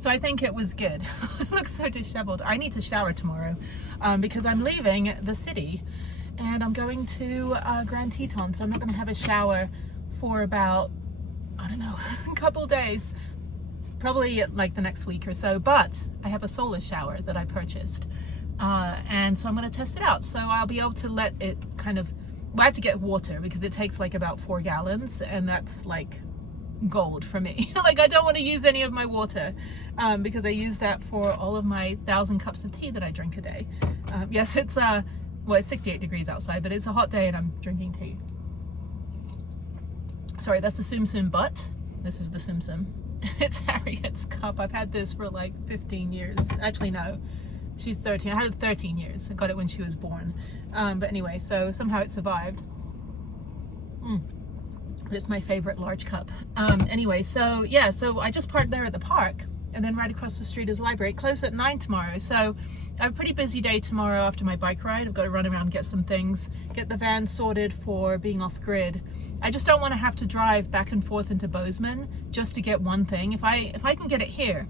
So I think it was good. It looks so disheveled. I need to shower tomorrow because I'm leaving the city and I'm going to Grand Teton. So I'm not going to have a shower for about, I don't know, a couple days. Probably like the next week or so. But I have a solar shower that I purchased. And so I'm going to test it out. So I'll be able to let it kind of, well, I have to get water because it takes like about 4 gallons and that's like gold for me. Like I don't want to use any of my water because I use that for all of my 1,000 cups of tea that I drink a day. Yes, it's well, it's 68 degrees outside, but it's a hot day and I'm drinking tea. Sorry, that's the Tsum Tsum butt. This is the Tsum Tsum. It's Harriet's cup. I've had this for like 15 years. Actually, no. She's 13. I had it 13 years. I got it when she was born. But anyway, so somehow it survived. It's my favorite large cup. Anyway, so yeah, so I just parked there at the park and then right across the street is the library. It closes at 9 tomorrow. So I have a pretty busy day tomorrow after my bike ride. I've got to run around, get some things, get the van sorted for being off grid. I just don't want to have to drive back and forth into Bozeman just to get one thing. If I can get it here,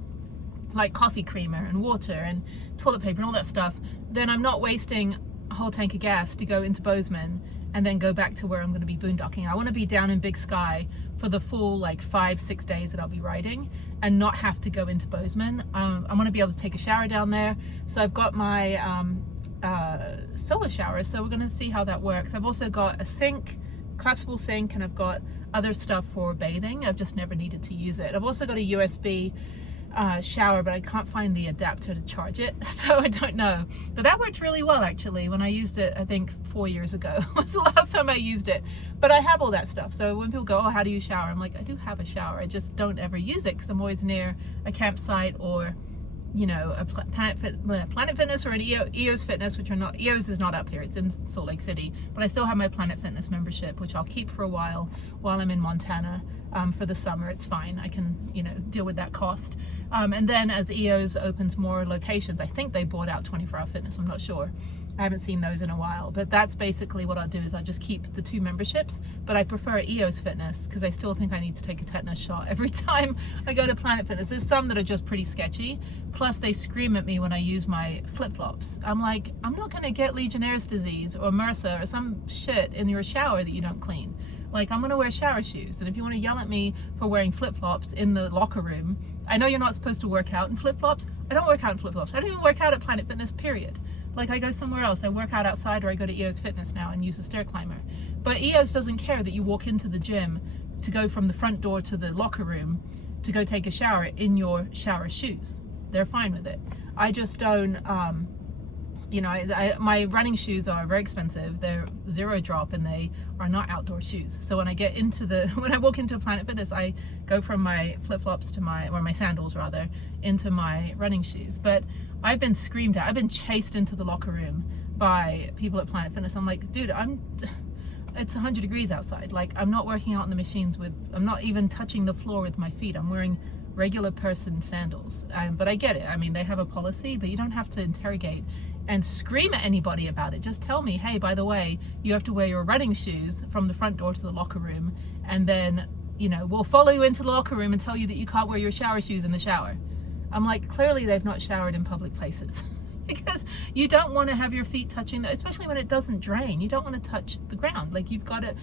like coffee creamer and water and toilet paper and all that stuff, then I'm not wasting a whole tank of gas to go into Bozeman and then go back to where I'm going to be boondocking. I want to be down in Big Sky for the full like 5-6 days that I'll be riding and not have to go into Bozeman. I want to be able to take a shower down there. So I've got my solar shower, so we're going to see how that works. I've also got a sink, collapsible sink, and I've got other stuff for bathing. I've just never needed to use it. I've also got a USB shower, but I can't find the adapter to charge it, so I don't know. But that worked really well actually when I used it. I think 4 years ago was the last time I used it. But I have all that stuff, so when people go, oh, how do you shower? I'm like, I do have a shower, I just don't ever use it because I'm always near a campsite or, you know, a Planet Fitness or an EOS Fitness, which are not, EOS is not up here, it's in Salt Lake City, but I still have my Planet Fitness membership, which I'll keep for a while I'm in Montana. For the summer, it's fine. I can, you know, deal with that cost. And then as EOS opens more locations, I think they bought out 24 Hour Fitness. I'm not sure. I haven't seen those in a while, but that's basically what I'll do is I'll just keep the 2 memberships, but I prefer EOS Fitness because I still think I need to take a tetanus shot every time I go to Planet Fitness. There's some that are just pretty sketchy. Plus they scream at me when I use my flip-flops. I'm like, I'm not going to get Legionnaire's disease or MRSA or some shit in your shower that you don't clean. Like, I'm gonna wear shower shoes, and if you want to yell at me for wearing flip-flops in the locker room, I know you're not supposed to work out in flip-flops. I don't work out in flip-flops. I don't even work out at Planet Fitness, period. Like, I go somewhere else. I work out outside, or I go to EOS Fitness now and use a stair climber. But EOS doesn't care that you walk into the gym to go from the front door to the locker room to go take a shower in your shower shoes. They're fine with it. I just don't, you know, my running shoes are very expensive. They're 0 drop and they are not outdoor shoes. So when I get into when I walk into a Planet Fitness, I go from my flip-flops to my sandals rather, into my running shoes. But I've been screamed at. I've been chased into the locker room by people at Planet Fitness. I'm like, dude, it's 100 degrees outside. Like, I'm not working out in the machines I'm not even touching the floor with my feet. I'm wearing regular person sandals. But I get it. I mean, they have a policy, but you don't have to interrogate and scream at anybody about it. Just tell me, hey, by the way, you have to wear your running shoes from the front door to the locker room, and then, you know, we'll follow you into the locker room and tell you that you can't wear your shower shoes in the shower. I'm like, clearly they've not showered in public places. Because you don't want to have your feet touching, especially when it doesn't drain. You don't want to touch the ground. Like, you've got to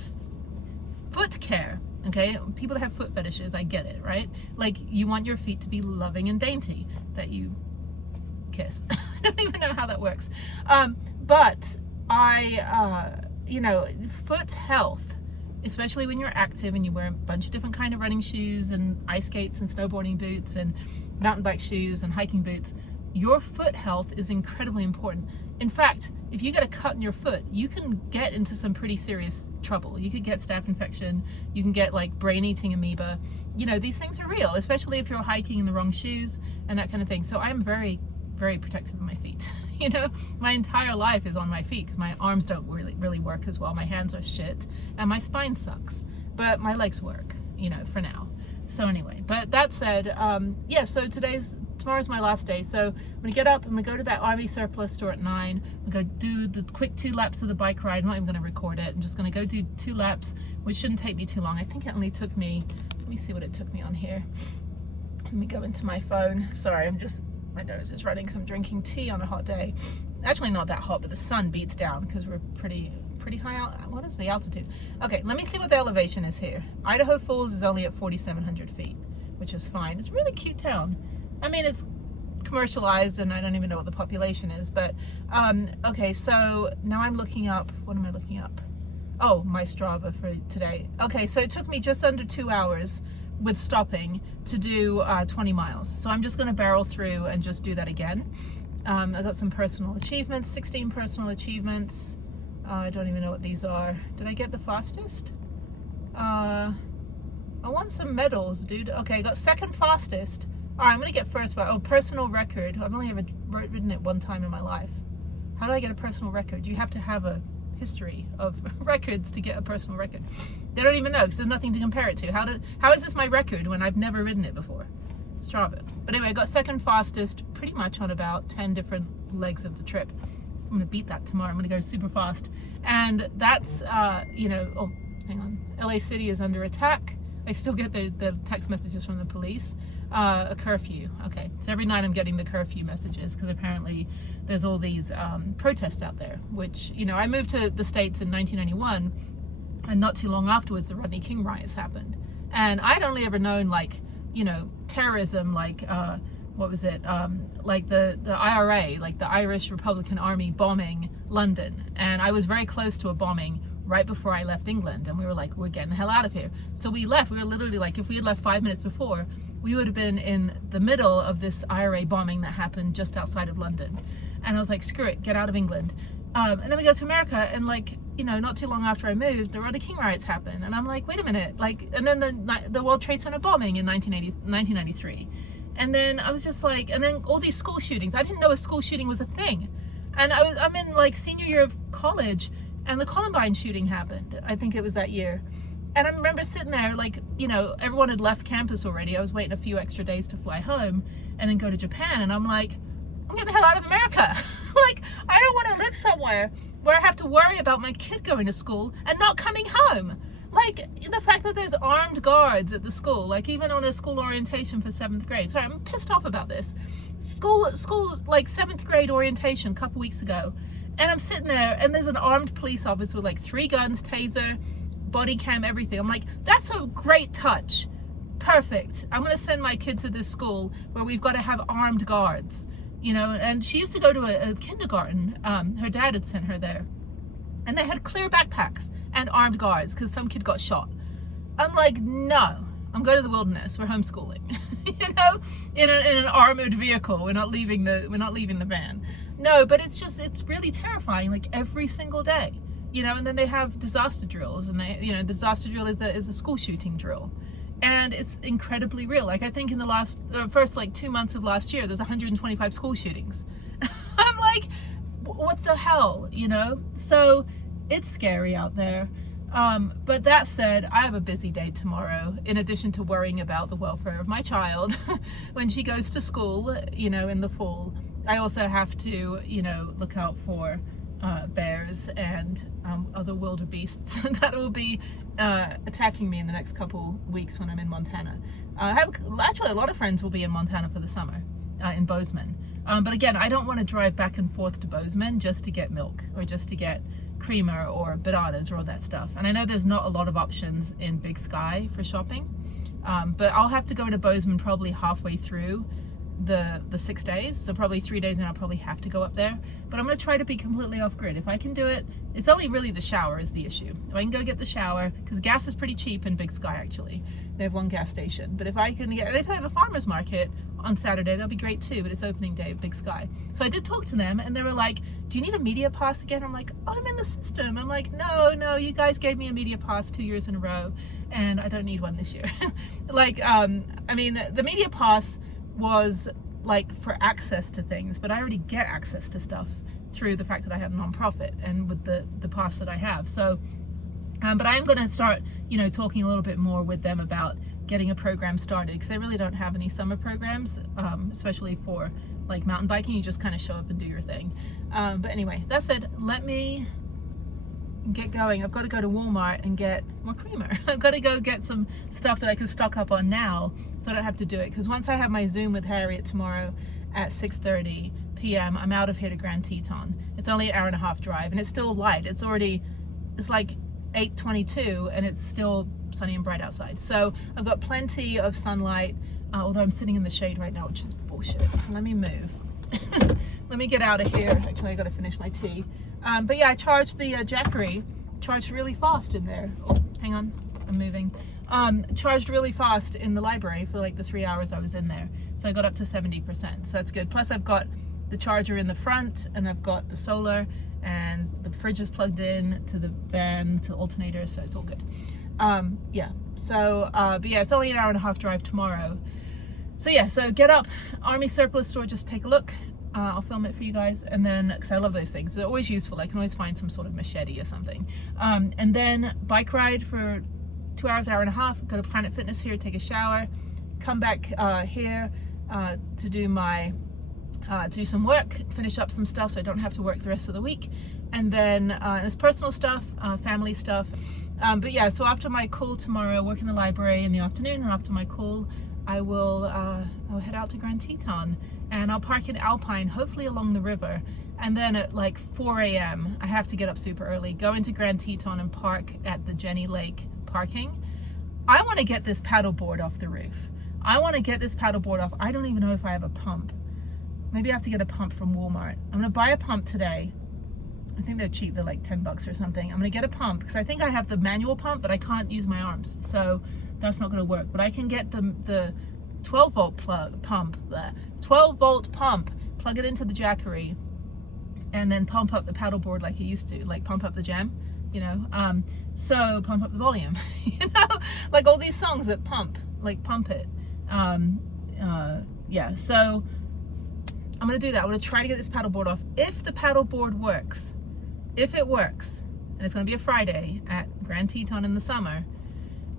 foot care. Okay, people that have foot fetishes, I get it, right? Like, you want your feet to be loving and dainty, that you kiss. I don't even know how that works. But you know, foot health, especially when you're active and you wear a bunch of different kind of running shoes and ice skates and snowboarding boots and mountain bike shoes and hiking boots, your foot health is incredibly important. In fact, if you get a cut in your foot, you can get into some pretty serious trouble. You could get staph infection, you can get like brain-eating amoeba. You know, these things are real, especially if you're hiking in the wrong shoes and that kind of thing. So I'm very, very protective of my feet. You know, my entire life is on my feet because my arms don't really work as well. My hands are shit and my spine sucks, but my legs work, you know, for now. So anyway, but that said, yeah, so tomorrow's my last day. So I'm gonna get up, I'm gonna go to that RV surplus store at 9. I'm gonna go do the quick 2 laps of the bike ride. I'm not even gonna record it. I'm just gonna go do 2 laps, which shouldn't take me too long. I think it only took me, let me see what it took me on here. Let me go into my phone. Sorry, my nose is running, because I'm drinking tea on a hot day. Actually not that hot, but the sun beats down because we're pretty high out. What is the altitude? Okay, let me see what the elevation is here. Idaho Falls is only at 4,700 feet, which is fine. It's a really cute town. I mean, it's commercialized and I don't even know what the population is, but okay, so now I'm looking up, what am I looking up? Oh, my Strava for today. Okay, so it took me just under 2 hours with stopping to do 20 miles. So I'm just going to barrel through and just do that again. I got some personal achievements, 16 personal achievements. I don't even know what these are. Did I get the fastest? I want some medals, dude. Okay, I got second fastest. All right, I'm gonna get first. Oh, personal record. I've only ever ridden it one time in my life. How do I get a personal record? You have to have a history of records to get a personal record. They don't even know because there's nothing to compare it to. How is this my record when I've never ridden it before? Strava. But anyway, I got second fastest pretty much on about 10 different legs of the trip. I'm gonna beat that tomorrow. I'm gonna go super fast. And that's, you know, oh, hang on. LA City is under attack. I still get the text messages from the police. A curfew. Okay, so every night I'm getting the curfew messages because apparently there's all these protests out there, which, you know, I moved to the States in 1991 and not too long afterwards the Rodney King riots happened. And I'd only ever known, like, you know, terrorism, like, what was it, like the IRA, like the Irish Republican Army bombing London. And I was very close to a bombing right before I left England, and we were like, we're getting the hell out of here. So we left. We were literally like, if we had left 5 minutes before, we would have been in the middle of this IRA bombing that happened just outside of London. And I was like, screw it, get out of England. And then we go to America, and, like, you know, not too long after I moved, the Rodney King riots happened. And I'm like, wait a minute, like, and then the World Trade Center bombing in 1993. And then I was just like, and then all these school shootings. I didn't know a school shooting was a thing. And I'm in, like, senior year of college, and the Columbine shooting happened. I think it was that year. And I remember sitting there, like, you know, everyone had left campus already. I was waiting a few extra days to fly home and then go to Japan. And I'm like, I'm getting the hell out of America. Like, I don't want to live somewhere where I have to worry about my kid going to school and not coming home. Like, the fact that there's armed guards at the school, like, even on a school orientation for 7th grade. Sorry, I'm pissed off about this. School, like, 7th grade orientation a couple weeks ago. And I'm sitting there, and there's an armed police officer with, like, 3 guns, taser, body cam, everything. I'm like, that's a great touch. Perfect. I'm going to send my kid to this school where we've got to have armed guards. You know, and she used to go to a kindergarten. Her dad had sent her there. And they had clear backpacks and armed guards because some kid got shot. I'm like, no. I'm going to the wilderness. We're homeschooling. You know, in an armored vehicle. We're not leaving the van. No, but it's really terrifying, like, every single day, you know. And then they have disaster drills, and they, you know, disaster drill is a school shooting drill, and it's incredibly real. Like, I think in the first like 2 months of last year, there's 125 school shootings. I'm like, what the hell, you know? So it's scary out there. But that said, I have a busy day tomorrow, in addition to worrying about the welfare of my child when she goes to school, you know, in the fall. I also have to, you know, look out for bears and other wildebeests that will be attacking me in the next couple weeks when I'm in Montana. Actually, a lot of friends will be in Montana for the summer, in Bozeman. But again, I don't want to drive back and forth to Bozeman just to get milk or just to get creamer or bananas or all that stuff. And I know there's not a lot of options in Big Sky for shopping, but I'll have to go to Bozeman probably halfway through the 6 days, so probably 3 days, and I'll probably have to go up there. But I'm going to try to be completely off grid. If I can do it, it's only really the shower is the issue. If I can go get the shower, because gas is pretty cheap in Big Sky, actually. They have one gas station. But if I can get, if they have a farmer's market on Saturday, that'll be great too, but it's opening day of Big Sky. So I did talk to them, and they were like, do you need a media pass again? I'm like, oh, I'm in the system. I'm like, no, you guys gave me a media pass 2 years in a row, and I don't need one this year. Like, I mean, the media pass was like for access to things, but I already get access to stuff through the fact that I have a nonprofit and with the pass that I have. So but I am going to start, you know, talking a little bit more with them about getting a program started, because they really don't have any summer programs, especially for like mountain biking. You just kind of show up and do your thing. But anyway, that said, let me get going. I've got to go to Walmart and get more creamer. I've got to go get some stuff that I can stock up on now so I don't have to do it, because once I have my Zoom with Harriet tomorrow at 6:30 p.m. I'm out of here to Grand Teton. It's only an hour and a half drive, and it's still light. It's like 8:22 and it's still sunny and bright outside, so I've got plenty of sunlight, although I'm sitting in the shade right now, which is bullshit. So let me move. Let me get out of here. Actually, I got to finish my tea. But yeah, I charged the Jackery. Charged really fast in there. Oh, hang on, I'm moving. Charged really fast in the library for like the 3 hours I was in there. So I got up to 70%, so that's good. Plus I've got the charger in the front, and I've got the solar, and the fridge is plugged in to the van, to alternator, so it's all good. Yeah, so, but yeah, it's only an hour and a half drive tomorrow. So yeah, so get up, Army surplus store, just take a look. I'll film it for you guys, and then, because I love those things, they're always useful. I can always find some sort of machete or something. And then bike ride for 2 hours, hour and a half, go to Planet Fitness here, take a shower, come back here to do my to do some work, finish up some stuff so I don't have to work the rest of the week. And then it's personal stuff, family stuff. But yeah, so after my call tomorrow, work in the library in the afternoon, and after my call I'll head out to Grand Teton, and I'll park in Alpine, hopefully along the river. And then at like 4 a.m. I have to get up super early, go into Grand Teton and park at the Jennie Lake parking. I want to get this paddleboard off the roof. I want to get this paddleboard off. I don't even know if I have a pump. Maybe I have to get a pump from Walmart. I'm gonna buy a pump today. I think they're cheap, they're like 10 bucks or something. I'm gonna get a pump because I think I have the manual pump, but I can't use my arms, so that's not gonna work. But I can get the 12 volt pump, 12 volt pump, plug it into the Jackery, and then pump up the paddleboard like I used to, like pump up the jam, you know. So pump up the volume, you know, like all these songs that pump, like pump it. Yeah, so I'm gonna do that. I'm gonna try to get this paddleboard off. If the paddleboard works, if it works, and it's gonna be a Friday at Grand Teton in the summer,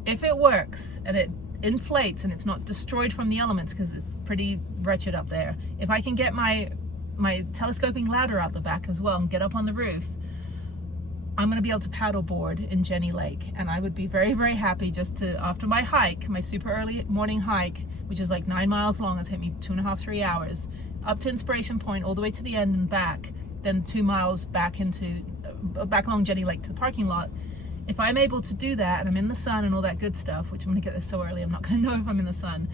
if it works and it inflates and it's not destroyed from the elements, because it's pretty wretched up there, if I can get my telescoping ladder out the back as well and get up on the roof, I'm gonna be able to paddleboard in Jennie Lake. And I would be very, very happy just to, after my hike, my super early morning hike, which is like 9 miles long, it's hit me 2.5, 3 hours, up to Inspiration Point, all the way to the end and back, then 2 miles back along Jennie Lake to the parking lot. If I'm able to do that and I'm in the sun and all that good stuff, which I'm gonna get this so early, I'm not gonna know if I'm in the sun,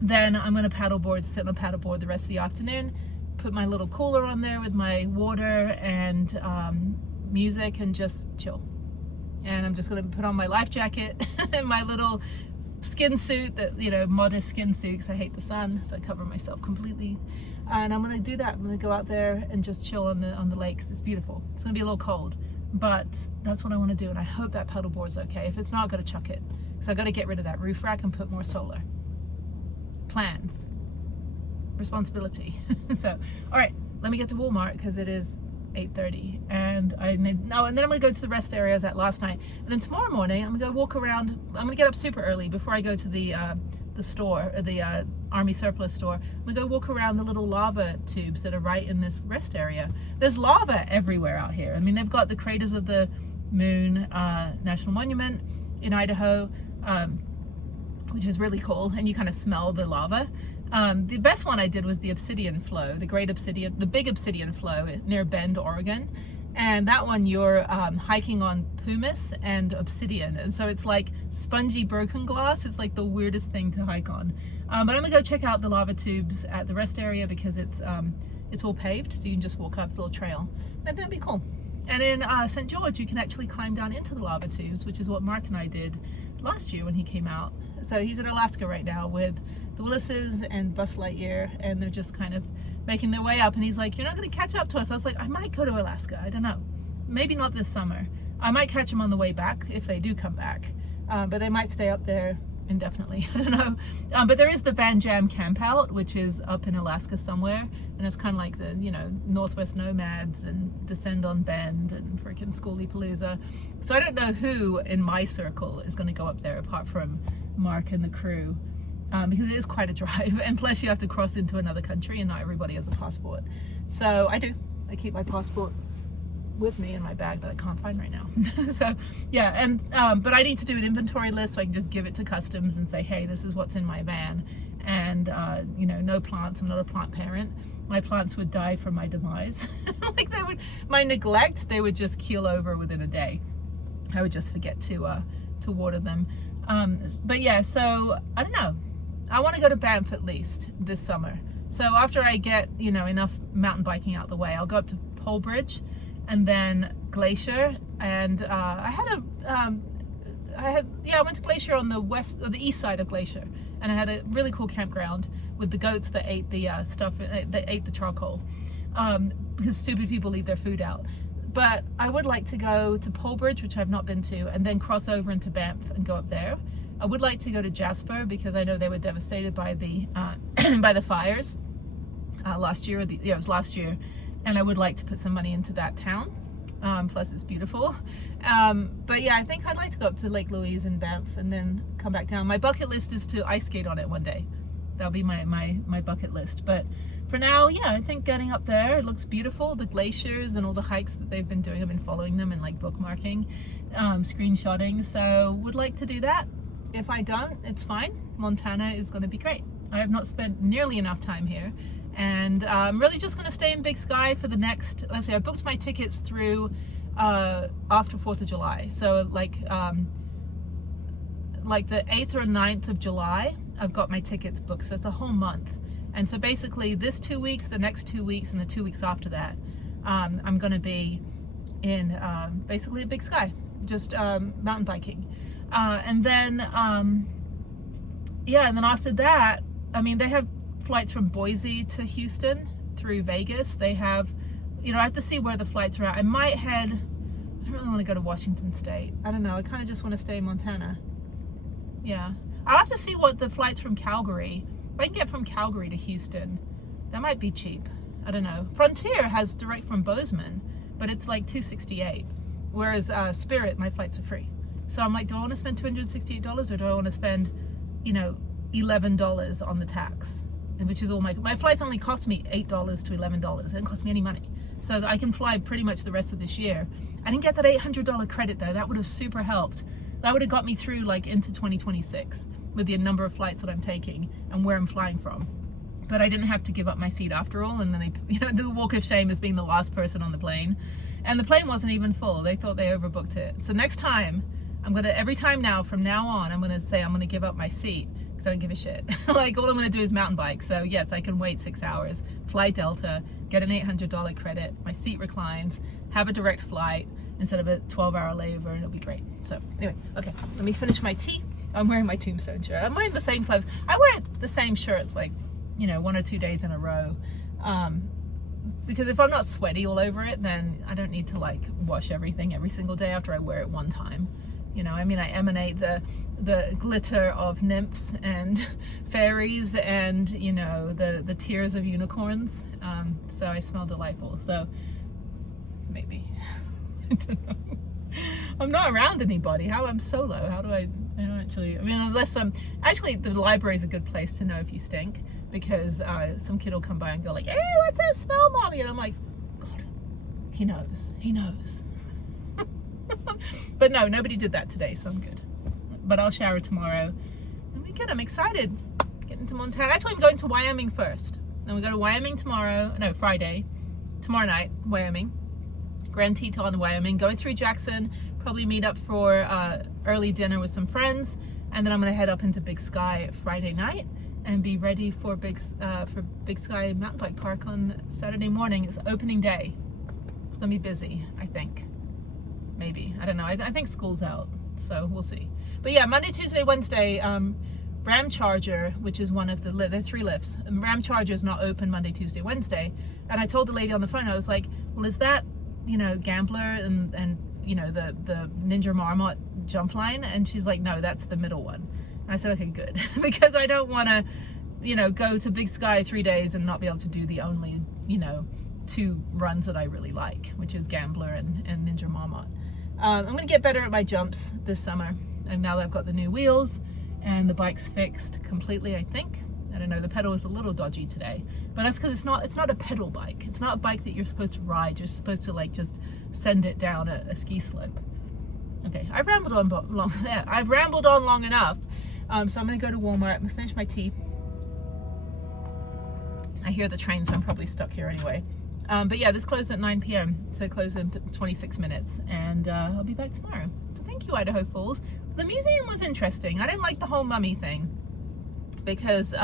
then I'm gonna paddleboard, sit on a paddleboard the rest of the afternoon, put my little cooler on there with my water and music, and just chill. And I'm just gonna put on my life jacket and my little skin suit, that, you know, modest skin suit, because I hate the sun, so I cover myself completely. And I'm gonna do that. I'm gonna go out there and just chill on the lake, 'cause it's beautiful. It's gonna be a little cold, but that's what I want to do. And I hope that paddleboard's okay. If it's not, I've got to chuck it, because I got to get rid of that roof rack and put more solar. Plans, responsibility. So, all right, let me get to Walmart because it is 8:30, and and then I'm gonna go to the rest area I was at last night. And then tomorrow morning I'm gonna go walk around. I'm gonna get up super early before I go to the store, the Army surplus store. I'm gonna go walk around the little lava tubes that are right in this rest area. There's lava everywhere out here. I mean, they've got the Craters of the Moon National Monument in Idaho, which is really cool, and you kind of smell the lava. The best one I did was the Obsidian Flow, the big Obsidian Flow near Bend, Oregon. And that one you're hiking on pumice and obsidian, and so it's like spongy broken glass. It's like the weirdest thing to hike on. But I'm gonna go check out the lava tubes at the rest area, because it's all paved, so you can just walk up the little trail, and that'd be cool. And in St. George, you can actually climb down into the lava tubes, which is what Mark and I did last year when he came out. So he's in Alaska right now with the Willises and Buzz Lightyear, and they're just kind of making their way up. And he's like, "You're not going to catch up to us." I was like, "I might go to Alaska. I don't know. Maybe not this summer. I might catch them on the way back if they do come back, but they might stay up there indefinitely. I don't know." But there is the Van Jam Campout, which is up in Alaska somewhere, and it's kind of like the, you know, Northwest Nomads and Descend on Bend and freaking Schoolie-Palooza. So I don't know who in my circle is going to go up there apart from Mark and the crew, because it is quite a drive, and plus you have to cross into another country, and not everybody has a passport. So I do. I keep my passport with me in my bag that I can't find right now. So yeah, and but I need to do an inventory list so I can just give it to customs and say, hey, this is what's in my van. And you know, no plants. I'm not a plant parent. My plants would die from my demise. Like my neglect, they would just keel over within a day. I would just forget to water them. But yeah, so I don't know. I want to go to Banff at least this summer. So after I get, you know, enough mountain biking out the way, I'll go up to Polebridge and then Glacier. And I went to Glacier on the west or the east side of Glacier, and I had a really cool campground with the goats that ate the that ate the charcoal, because stupid people leave their food out. But I would like to go to Polebridge, which I've not been to, and then cross over into Banff and go up there. I would like to go to Jasper because I know they were devastated by the by the fires last year. It was last year, and I would like to put some money into that town. Plus it's beautiful. But yeah, I think I'd like to go up to Lake Louise and Banff and then come back down. My bucket list is to ice skate on it one day. That'll be my bucket list. But for now, yeah, I think getting up there, it looks beautiful. The glaciers and all the hikes that they've been doing, I've been following them and like bookmarking, screenshotting. So would like to do that. If I don't, it's fine. Montana is going to be great. I have not spent nearly enough time here, and I'm really just going to stay in Big Sky for the next, let's see, I booked my tickets through after 4th of July. So like the 8th or 9th of July, I've got my tickets booked. So it's a whole month. And so basically this 2 weeks, the next 2 weeks, and the 2 weeks after that, I'm going to be in basically a Big Sky, just mountain biking. And then, yeah, and then after that, I mean, they have flights from Boise to Houston through Vegas. They have, you know, I have to see where the flights are at. I might head, I don't really want to go to Washington State. I don't know. I kind of just want to stay in Montana. Yeah. I'll have to see what the flights from Calgary, if I can get from Calgary to Houston, that might be cheap. I don't know. Frontier has direct from Bozeman, but it's like $268. Whereas Spirit, my flights are free. So I'm like, do I want to spend $268 or do I want to spend, you know, $11 on the tax? Which is all my flights only cost me $8 to $11. It didn't cost me any money. So I can fly pretty much the rest of this year. I didn't get that $800 credit though. That would have super helped. That would have got me through like into 2026 with the number of flights that I'm taking and where I'm flying from. But I didn't have to give up my seat after all. And then they, you know, the walk of shame as being the last person on the plane. And the plane wasn't even full. They thought they overbooked it. So next time, I'm gonna, every time now, from now on, I'm gonna say I'm gonna give up my seat because I don't give a shit. Like all I'm gonna do is mountain bike. So yes, I can wait 6 hours, fly Delta, get an $800 credit, my seat reclines, have a direct flight instead of a 12-hour layover, and it'll be great. So anyway, okay, let me finish my tea. I'm wearing my Tombstone shirt. I'm wearing the same clothes. I wear the same shirts like, you know, 1 or 2 days in a row. Because if I'm not sweaty all over it, then I don't need to like wash everything every single day after I wear it one time. You know, I mean, I emanate the glitter of nymphs and fairies and, you know, the tears of unicorns. So I smell delightful. So maybe, I don't know. I'm not around anybody. I'm solo. How do I don't actually, I mean, unless actually the library is a good place to know if you stink, because some kid will come by and go like, hey, what's that smell, mommy? And I'm like, God, he knows. But no, nobody did that today, so I'm good. But I'll shower tomorrow. And we're good. I'm excited. Getting to Montana. Actually, I'm going to Wyoming first. Then we go to Wyoming Friday. Tomorrow night, Wyoming. Grand Teton, Wyoming. Going through Jackson. Probably meet up for early dinner with some friends. And then I'm going to head up into Big Sky Friday night and be ready for Big Sky Mountain Bike Park on Saturday morning. It's opening day. It's going to be busy, I think. Maybe. I don't know. I think school's out, so we'll see. But yeah, Monday, Tuesday, Wednesday, Ram Charger, which is one of there are 3 lifts. And Ram Charger is not open Monday, Tuesday, Wednesday. And I told the lady on the phone, I was like, well, is that, you know, Gambler and you know, the Ninja Marmot jump line? And she's like, no, that's the middle one. And I said, okay, good. Because I don't want to, you know, go to Big Sky 3 days and not be able to do the only, you know, 2 runs that I really like, which is Gambler and Ninja Marmot. I'm going to get better at my jumps this summer. And now that I've got the new wheels and the bike's fixed completely, I think. I don't know, the pedal is a little dodgy today, but that's because it's not a pedal bike. It's not a bike that you're supposed to ride. You're supposed to like just send it down a ski slope. Okay, I've rambled on long. Yeah, I've rambled on long enough. So I'm gonna go to Walmart. I'm gonna finish my tea. I hear the train, so I'm probably stuck here anyway. But yeah, this closed at 9 p.m. So it closed in 26 minutes, and I'll be back tomorrow. So thank you, Idaho Falls. The museum was interesting. I didn't like the whole mummy thing because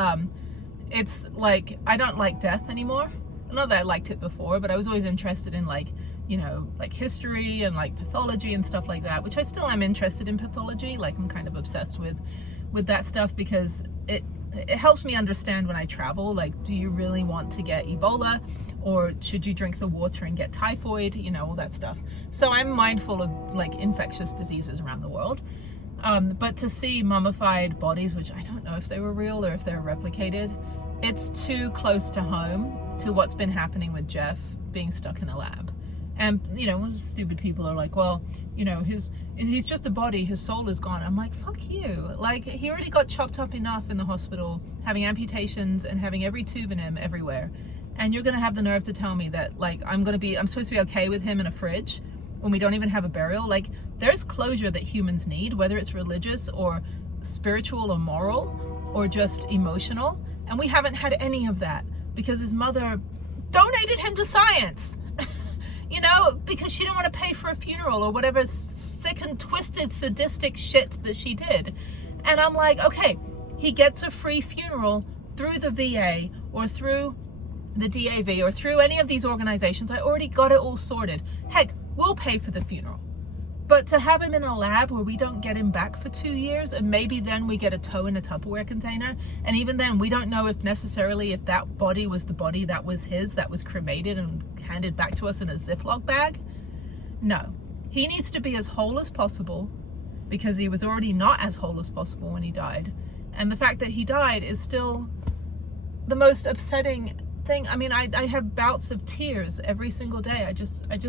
it's like, I don't like death anymore. Not that I liked it before, but I was always interested in like, you know, like history and like pathology and stuff like that, which I still am interested in pathology. Like I'm kind of obsessed with that stuff because it helps me understand when I travel, like, do you really want to get Ebola, or should you drink the water and get typhoid, you know, all that stuff. So I'm mindful of like infectious diseases around the world. But to see mummified bodies, which I don't know if they were real or if they were replicated, it's too close to home to what's been happening with Jeff being stuck in a lab. And, you know, stupid people are like, well, you know, he's just a body, his soul is gone. I'm like, fuck you. Like, he already got chopped up enough in the hospital, having amputations and having every tube in him everywhere. And you're going to have the nerve to tell me that, like, I'm supposed to be okay with him in a fridge when we don't even have a burial. Like, there's closure that humans need, whether it's religious or spiritual or moral or just emotional. And we haven't had any of that because his mother donated him to science. You know, because she didn't want to pay for a funeral or whatever sick and twisted sadistic shit that she did. And I'm like, okay, he gets a free funeral through the VA or through the DAV or through any of these organizations. I already got it all sorted. Heck, we'll pay for the funeral. But to have him in a lab where we don't get him back for 2 years, and maybe then we get a toe in a Tupperware container, and even then we don't know if necessarily if that body was the body that was his, that was cremated and handed back to us in a Ziploc bag. No, he needs to be as whole as possible because he was already not as whole as possible when he died. And the fact that he died is still the most upsetting thing. I mean, I have bouts of tears every single day.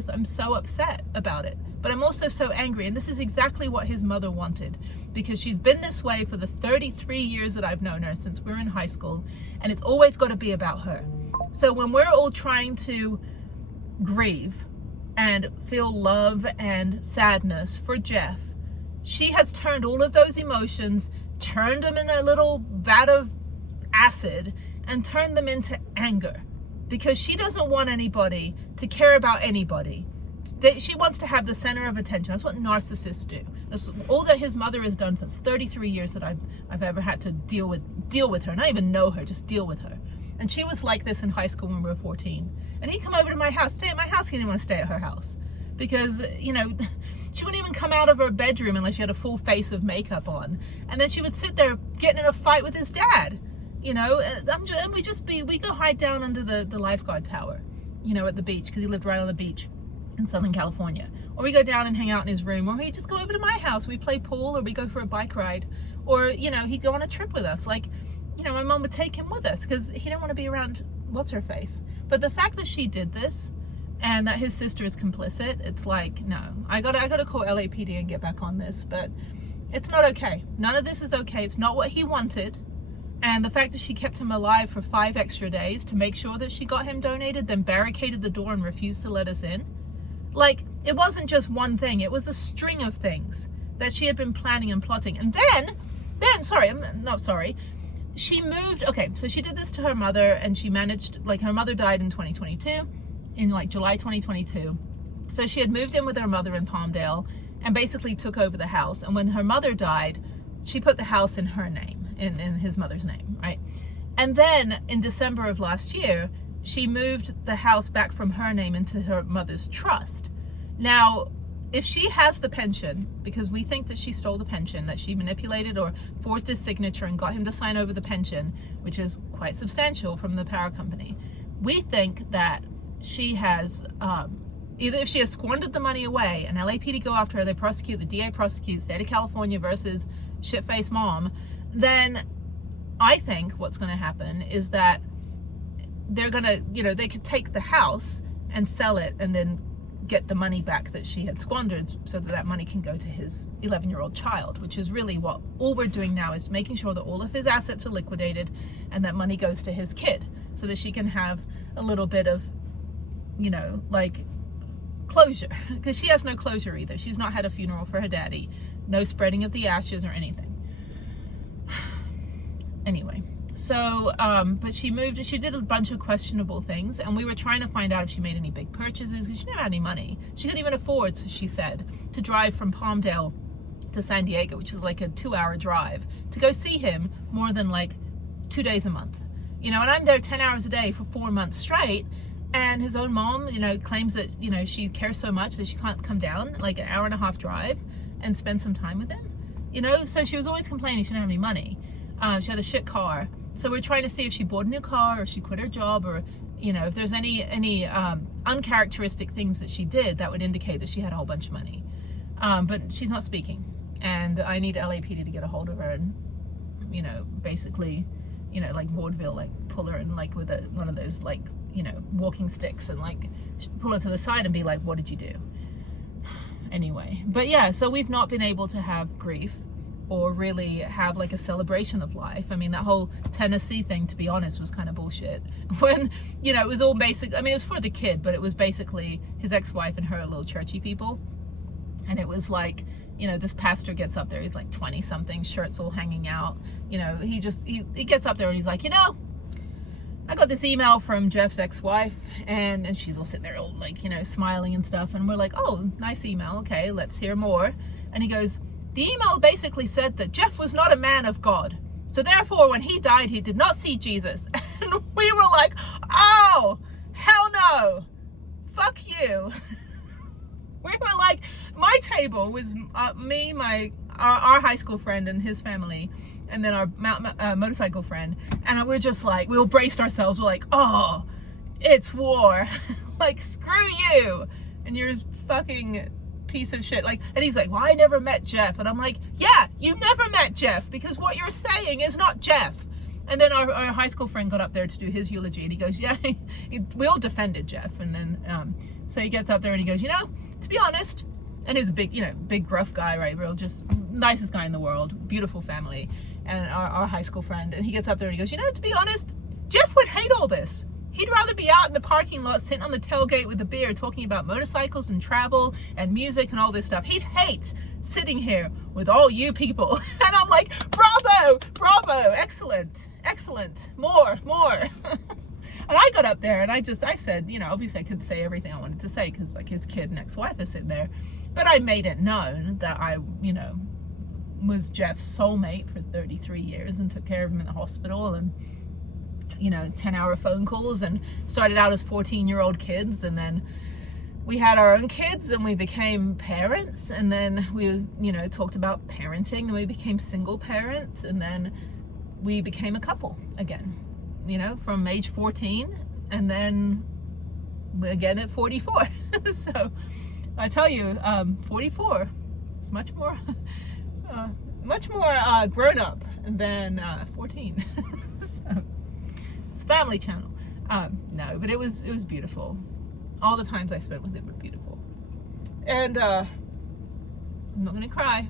I'm so upset about it. But I'm also so angry, and this is exactly what his mother wanted, because she's been this way for the 33 years that I've known her, since we were in high school, and it's always got to be about her. So when we're all trying to grieve and feel love and sadness for Jeff, she has turned all of those emotions, churned them in a little vat of acid, and turned them into anger, because she doesn't want anybody to care about anybody. She wants to have the center of attention. That's what narcissists do. That's all that his mother has done for 33 years that I've ever had to deal with her. Not even know her, just deal with her. And she was like this in high school when we were 14. And he'd come over to my house, stay at my house. He didn't want to stay at her house because, you know, she wouldn't even come out of her bedroom unless she had a full face of makeup on. And then she would sit there getting in a fight with his dad, you know. And we go hide down under the lifeguard tower, you know, at the beach, because he lived right on the beach in Southern California. Or we go down and hang out in his room, or he'd just go over to my house. We play pool, or we go for a bike ride, or, you know, he'd go on a trip with us. Like, you know, my mom would take him with us because he didn't want to be around what's her face. But the fact that she did this and that his sister is complicit, it's like, no, I gotta call LAPD and get back on this. But it's not okay. None of this is okay. It's not what he wanted. And the fact that she kept him alive for 5 extra days to make sure that she got him donated, then barricaded the door and refused to let us in. Like, it wasn't just one thing, it was a string of things that she had been planning and plotting. And then, she moved, okay, so she did this to her mother, and she managed, like, her mother died in 2022, in like July 2022. So she had moved in with her mother in Palmdale and basically took over the house. And when her mother died, she put the house in her name, in his mother's name, right? And then in December of last year, she moved the house back from her name into her mother's trust. Now, if she has the pension, because we think that she stole the pension, that she manipulated or forged his signature and got him to sign over the pension, which is quite substantial from the power company, we think that she has, either if she has squandered the money away and LAPD go after her, they prosecute, the DA prosecutes, state of California versus shit-faced mom, then I think what's going to happen is that they're gonna, you know, they could take the house and sell it and then get the money back that she had squandered, so that that money can go to his 11-year-old child, which is really what all we're doing now, is making sure that all of his assets are liquidated and that money goes to his kid, so that she can have a little bit of, you know, like closure, because she has no closure either. She's not had a funeral for her daddy, no spreading of the ashes or anything. Anyway, so but she did a bunch of questionable things, and we were trying to find out if she made any big purchases, because she didn't have any money. She couldn't even afford, so she said, to drive from Palmdale to San Diego, which is like a 2-hour drive, to go see him more than like 2 days a month, you know. And I'm there 10 hours a day for 4 months straight, and his own mom, you know, claims that, you know, she cares so much that she can't come down like an 1.5-hour drive and spend some time with him, you know. So she was always complaining she didn't have any money. She had a shit car. So we're trying to see if she bought a new car, or she quit her job, or, you know, if there's any uncharacteristic things that she did that would indicate that she had a whole bunch of money. But she's not speaking, and I need LAPD to get a hold of her and, you know, basically, you know, like vaudeville, like pull her in like with one of those, like, you know, walking sticks, and like pull her to the side and be like, what did you do? Anyway, but yeah, so we've not been able to have grief or really have like a celebration of life. I mean, that whole Tennessee thing, to be honest, was kind of bullshit. When, you know, it was all basic, I mean, it was for the kid, but it was basically his ex-wife and her little churchy people. And it was like, you know, this pastor gets up there, he's like 20 something, shirts all hanging out, you know, he gets up there and he's like, you know, I got this email from Jeff's ex-wife, and she's all sitting there all like, you know, smiling and stuff, and we're like, oh, nice email, okay, let's hear more. And he goes, the email basically said that Jeff was not a man of God, so therefore when he died he did not see Jesus. And we were like, oh, hell no, fuck you. We were like, my table was me, our high school friend and his family, and then our motorcycle friend, and we're just like, we all braced ourselves, we're like, oh, it's war. Like, screw you and your fucking piece of shit. Like, and he's like, well, I never met Jeff. And I'm like, yeah, you never met Jeff, because what you're saying is not Jeff. And then our high school friend got up there to do his eulogy, and he goes, yeah, we all defended Jeff. And then so he gets up there and he goes, you know, to be honest, and he's a big, you know, big gruff guy, right, real, just nicest guy in the world, beautiful family, and our high school friend, and he gets up there and he goes, you know, to be honest, Jeff would hate all this. He'd rather be out in the parking lot sitting on the tailgate with a beer talking about motorcycles and travel and music and all this stuff. He'd hate sitting here with all you people. And I'm like, bravo, bravo, excellent, excellent, more. And I got up there and I said, you know, obviously I couldn't say everything I wanted to say, because like his kid and ex-wife is sitting there, but I made it known that I, you know, was Jeff's soulmate for 33 years and took care of him in the hospital, and, you know, 10-hour phone calls, and started out as 14-year-old kids, and then we had our own kids and we became parents, and then we, you know, talked about parenting, and we became single parents, and then we became a couple again, you know, from age 14, and then again at 44. So I tell you, 44 is much more grown up than 14. So it's a family channel. No, but it was beautiful. All the times I spent with him were beautiful. And I'm not gonna cry.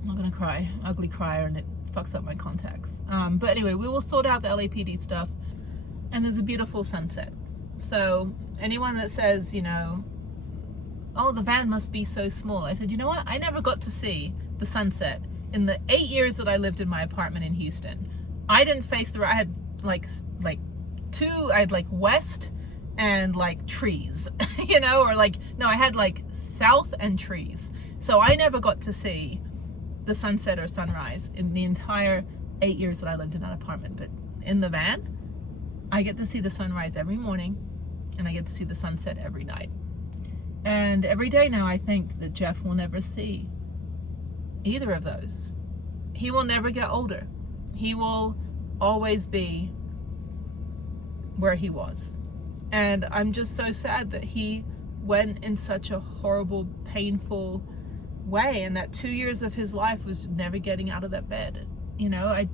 I'm not gonna cry. Ugly crier, and it fucks up my contacts. But anyway, we will sort out the LAPD stuff, and there's a beautiful sunset. So anyone that says, you know, oh, the van must be so small, I said, you know what? I never got to see the sunset in the 8 years that I lived in my apartment in Houston. I didn't face I had like west and like trees, you know, or like, no, I had like south and trees. So I never got to see the sunset or sunrise in the entire 8 years that I lived in that apartment. But in the van, I get to see the sunrise every morning, and I get to see the sunset every night. And every day now I think that Jeff will never see either of those. He will never get older. He will always be where he was. And I'm just so sad that he went in such a horrible, painful way, and that 2 years of his life was never getting out of that bed. You know,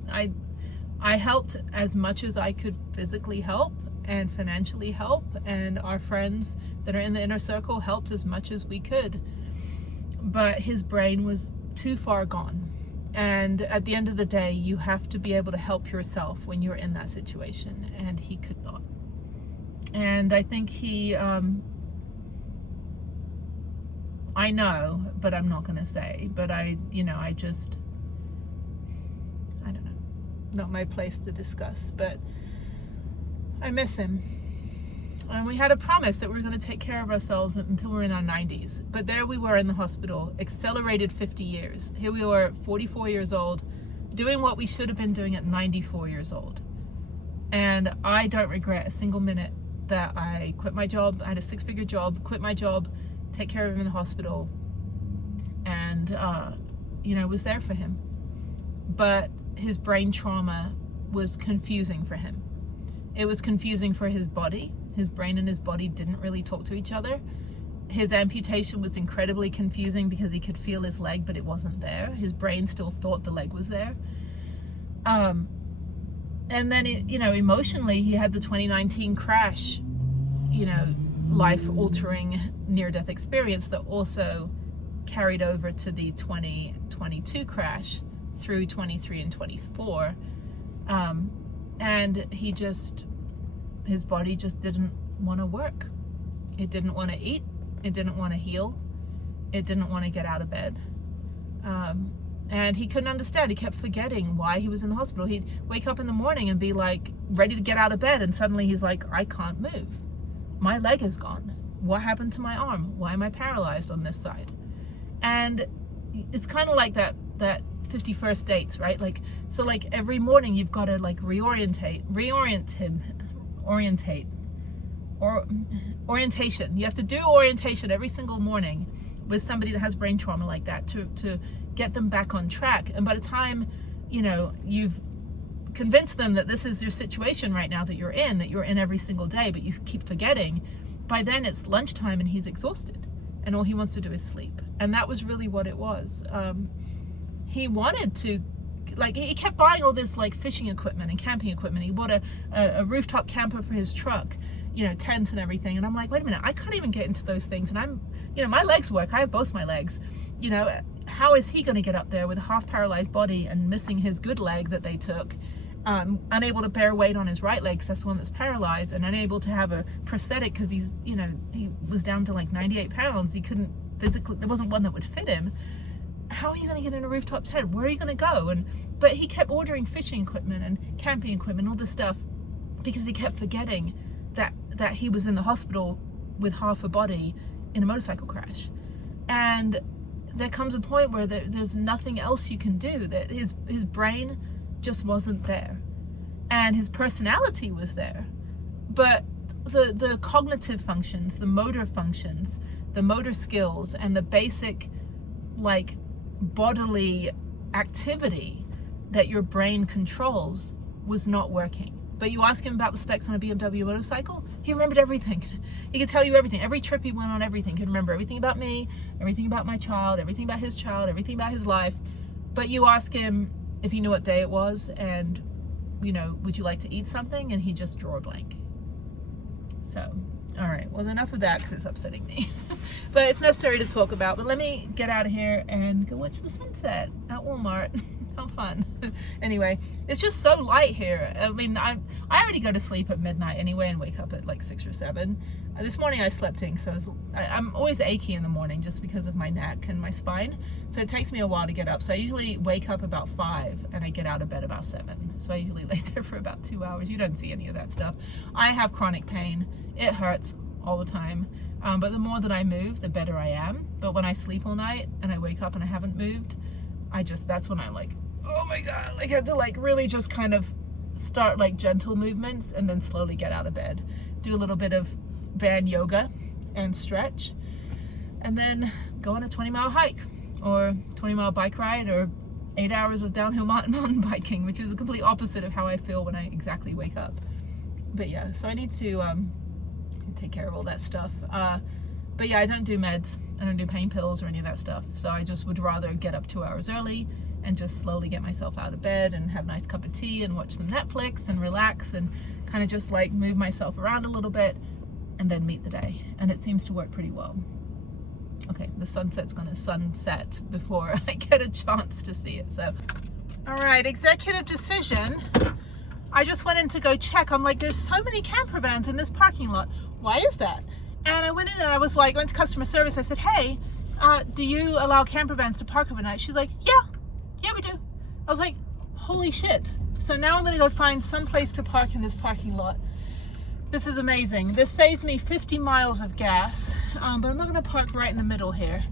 I helped as much as I could physically help and financially help, and our friends that are in the inner circle helped as much as we could, but his brain was too far gone. And at the end of the day, you have to be able to help yourself when you're in that situation, and he could not. And I think he I know, but I'm not gonna say, but I don't know, not my place to discuss, but I miss him. And we had a promise that we were going to take care of ourselves until we're in our 90s. But there we were in the hospital, accelerated 50 years. Here we were, 44 years old, doing what we should have been doing at 94 years old. And I don't regret a single minute that I quit my job. I had a 6-figure job, quit my job, take care of him in the hospital, and was there for him. But his brain trauma was confusing for him. It was confusing for his body. His brain and his body didn't really talk to each other. His amputation was incredibly confusing because he could feel his leg, but it wasn't there. His brain still thought the leg was there. And then, emotionally, he had the 2019 crash, life-altering near-death experience that also carried over to the 2022 crash through 23 and 24. And his body just didn't want to work. It didn't want to eat. It didn't want to heal. It didn't want to get out of bed. And he couldn't understand. He kept forgetting why he was in the hospital. He'd wake up in the morning and be like ready to get out of bed, and suddenly he's like, I can't move. My leg is gone. What happened to my arm? Why am I paralyzed on this side? And it's kind of like that 51st dates, right? So every morning you've got to orientation. You have to do orientation every single morning with somebody that has brain trauma like that to get them back on track. And by the time you've convinced them that this is your situation right now that you're in every single day, but you keep forgetting, by then it's lunchtime and he's exhausted and all he wants to do is sleep. And that was really what it was. He wanted to, he kept buying all this fishing equipment and camping equipment. He bought a rooftop camper for his truck, tent and everything. And I'm like, wait a minute, I can't even get into those things. And my legs work. I have both my legs. How is he going to get up there with a half paralyzed body and missing his good leg that they took? Unable to bear weight on his right leg, because that's the one that's paralyzed, and unable to have a prosthetic because he was down to 98 pounds. He couldn't physically, there wasn't one that would fit him. How are you going to get in a rooftop tent? Where are you going to go? But he kept ordering fishing equipment and camping equipment, all this stuff, because he kept forgetting that he was in the hospital with half a body in a motorcycle crash. And there comes a point where there's nothing else you can do. That his brain just wasn't there, and his personality was there, but the cognitive functions, the motor functions, the motor skills, and the basic bodily activity that your brain controls was not working. But you ask him about the specs on a BMW motorcycle, he remembered everything. He could tell you everything. Every trip he went on, everything. He could remember everything about me, everything about my child, everything about his child, everything about his life. But you ask him if he knew what day it was and, would you like to eat something? And he just drew a blank. So, all right, well, enough of that because it's upsetting me. But it's necessary to talk about. But let me get out of here and go watch the sunset at Walmart. How fun. Anyway, it's just so light here. I mean, I already go to sleep at midnight anyway and wake up at 6 or 7. This morning I slept in, so I'm always achy in the morning just because of my neck and my spine. So it takes me a while to get up. So I usually wake up about 5 and I get out of bed about 7. So I usually lay there for about 2 hours. You don't see any of that stuff. I have chronic pain. It hurts all the time. But the more that I move, the better I am. But when I sleep all night and I wake up and I haven't moved, that's when I'm oh my God, I have to really just kind of start gentle movements and then slowly get out of bed. Do a little bit of van yoga and stretch, and then go on a 20-mile hike or 20-mile bike ride or 8 hours of downhill mountain biking, which is the complete opposite of how I feel when I exactly wake up. But yeah, so I need to take care of all that stuff. But yeah, I don't do meds. I don't do pain pills or any of that stuff. So I just would rather get up 2 hours early and just slowly get myself out of bed and have a nice cup of tea and watch some Netflix and relax and kind of just move myself around a little bit and then meet the day. And it seems to work pretty well. Okay, the sunset's gonna sunset before I get a chance to see it. So, all right, executive decision. I just went in to go check. I'm like, there's so many camper vans in this parking lot. Why is that? And I went in and I was like, went to customer service. I said, hey, do you allow camper vans to park overnight? She's like, yeah, we do. I was like, holy shit. So now I'm gonna go find some place to park in this parking lot. This is amazing. This saves me 50 miles of gas, but I'm not gonna park right in the middle here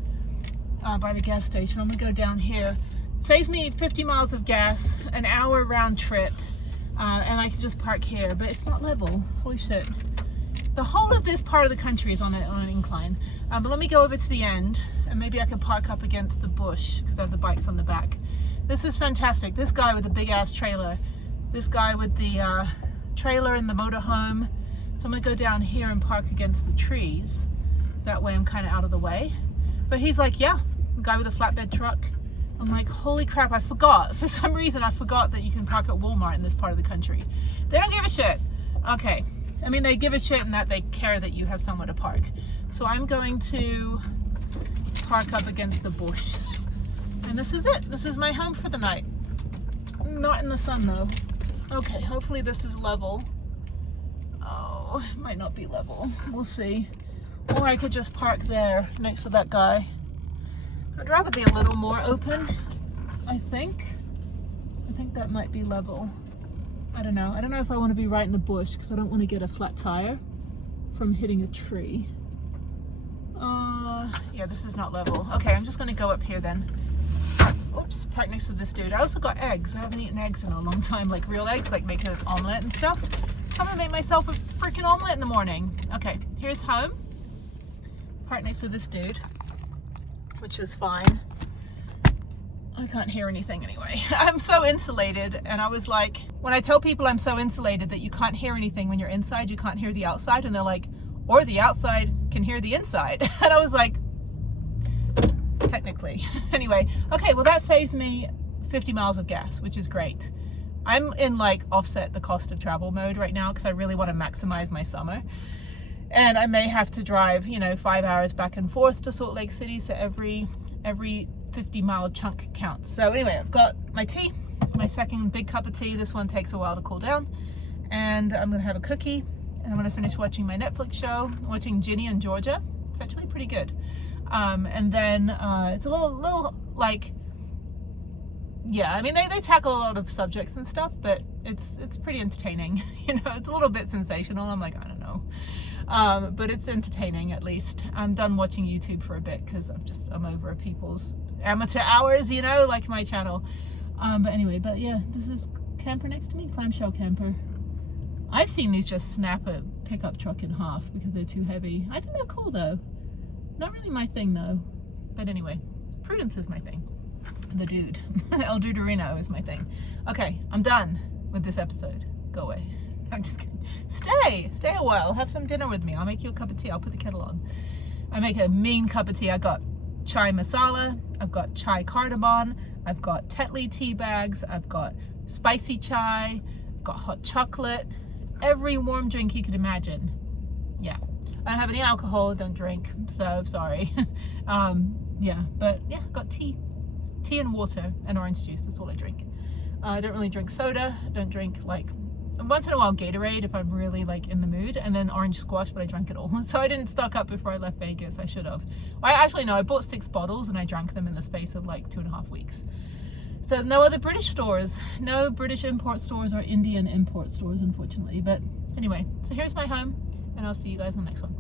by the gas station. I'm gonna go down here. It saves me 50 miles of gas, an hour round trip, and I can just park here, but it's not level. Holy shit. The whole of this part of the country is on an incline, but let me go over to the end and maybe I can park up against the bush because I have the bikes on the back. This is fantastic. This guy with the big ass trailer, this guy with the trailer and the motorhome. So I'm gonna go down here and park against the trees. That way I'm kind of out of the way. But he's like, yeah, the guy with a flatbed truck. I'm like, holy crap, I forgot. For some reason, I forgot that you can park at Walmart in this part of the country. They don't give a shit. Okay. I mean, they give a shit in that they care that you have somewhere to park. So I'm going to park up against the bush. And this is it. This is my home for the night. Not in the sun though. Okay, hopefully this is level. Oh, it might not be level. We'll see. Or I could just park there next to that guy. I'd rather be a little more open, I think. I think that might be level. I don't know. I don't know if I want to be right in the bush because I don't want to get a flat tire from hitting a tree. Yeah, this is not level. Okay, I'm just going to go up here then. Oops, park next to this dude. I also got eggs. I haven't eaten eggs in a long time, like real eggs, like make an omelet and stuff. I'm gonna make myself a freaking omelet in the morning. Okay, here's home. Park next to this dude, which is fine. I can't hear anything anyway. I'm so insulated, and I was like, when I tell people I'm so insulated that you can't hear anything when you're inside, you can't hear the outside, and they're like, or the outside can hear the inside. And I was like, technically. Anyway, okay, well that saves me 50 miles of gas, which is great. I'm in like offset the cost of travel mode right now because I really want to maximize my summer. And I may have to drive, 5 hours back and forth to Salt Lake City, so every 50-mile chunk counts. So anyway, I've got my tea, my second big cup of tea. This one takes a while to cool down. And I'm gonna have a cookie, and I'm gonna finish watching my Netflix show, watching Ginny and Georgia. It's actually pretty good. And then it's a little like, yeah, I mean, they tackle a lot of subjects and stuff, but it's pretty entertaining. It's a little bit sensational. I'm like, I don't know. But it's entertaining at least. I'm done watching YouTube for a bit because I'm over people's amateur hours, like my channel. But anyway, yeah, this is camper next to me, clamshell camper. I've seen these just snap a pickup truck in half because they're too heavy. I think they're cool though. Not really my thing though. But anyway, prudence is my thing. The dude, El Duderino is my thing. Okay, I'm done with this episode. Go away. I'm just kidding. Stay a while. Have some dinner with me. I'll make you a cup of tea. I'll put the kettle on. I make a mean cup of tea. I got chai masala. I've got chai cardamom. I've got Tetley tea bags. I've got spicy chai. I've got hot chocolate. Every warm drink you could imagine. Yeah. I don't have any alcohol. Don't drink. So sorry. Yeah, but yeah, got tea. Tea and water and orange juice. That's all I drink. I don't really drink soda. I don't drink once in a while Gatorade if I'm really in the mood, and then orange squash, but I drank it all. So I didn't stock up before I left Vegas. I should have. I bought 6 bottles and I drank them in the space of 2.5 weeks. So no other British stores, no British import stores or Indian import stores, unfortunately. But anyway, so here's my home, and I'll see you guys on the next one.